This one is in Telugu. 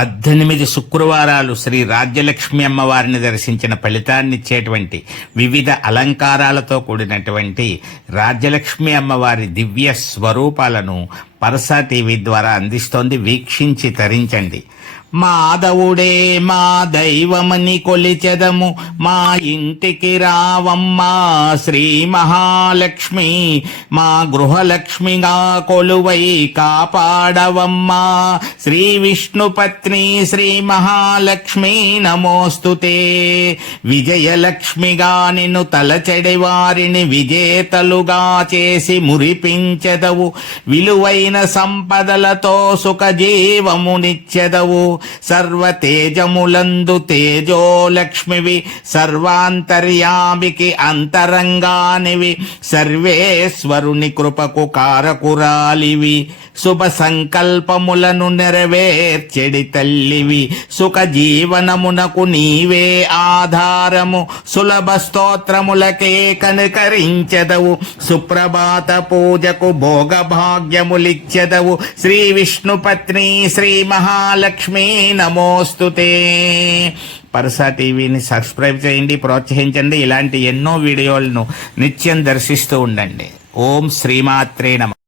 18 శుక్రవారాలు శ్రీ రాజ్యలక్ష్మి అమ్మవారిని దర్శించిన ఫలితాన్నిచ్చేటువంటి వివిధ అలంకారాలతో కూడినటువంటి రాజ్యలక్ష్మి అమ్మవారి దివ్య స్వరూపాలను పరసా టీవీ ద్వారా అందిస్తోంది. వీక్షించి తరించండి. మాధవుడే మా దైవమని కొలిచెదము, మా ఇంటికి రావమ్మా శ్రీ మహాలక్ష్మి, మా గృహలక్ష్మిగా కొలువై కాపాడవమ్మా. శ్రీ విష్ణుపత్ని శ్రీ మహాలక్ష్మి నమోస్తుతే. విజయలక్ష్మిగా నిన్ను తలచెడి వారిని విజేతలుగా చేసి మురిపించెదవు. విలువైన సంపదలతో సుఖజీవమునిచ్చెదవు. సర్వతేజములందు తేజోలక్ష్మివి, సర్వాంతర్యామికి అంతరంగానివి, సర్వేశ్వరుని కృపకు కారకురాలివి. శుభ సంకల్పములను నెరవేర్చెడి తల్లివి. సుఖ జీవనమునకు నీవే ఆధారము. సులభ స్తోత్రములకే కనుకరించెదవు. సుప్రభాత పూజకు భోగభాగ్యములిచ్చెదవు. శ్రీ విష్ణుపత్ని శ్రీ మహాలక్ష్మి నమోస్తుతే. పరసా టీవీని సబ్స్క్రైబ్ చేయండి, ప్రోత్సహించండి. ఇలాంటి ఎన్నో వీడియోలను నిత్యం దర్శిస్తూ ఉండండి. ఓం శ్రీమాత్రే నమః.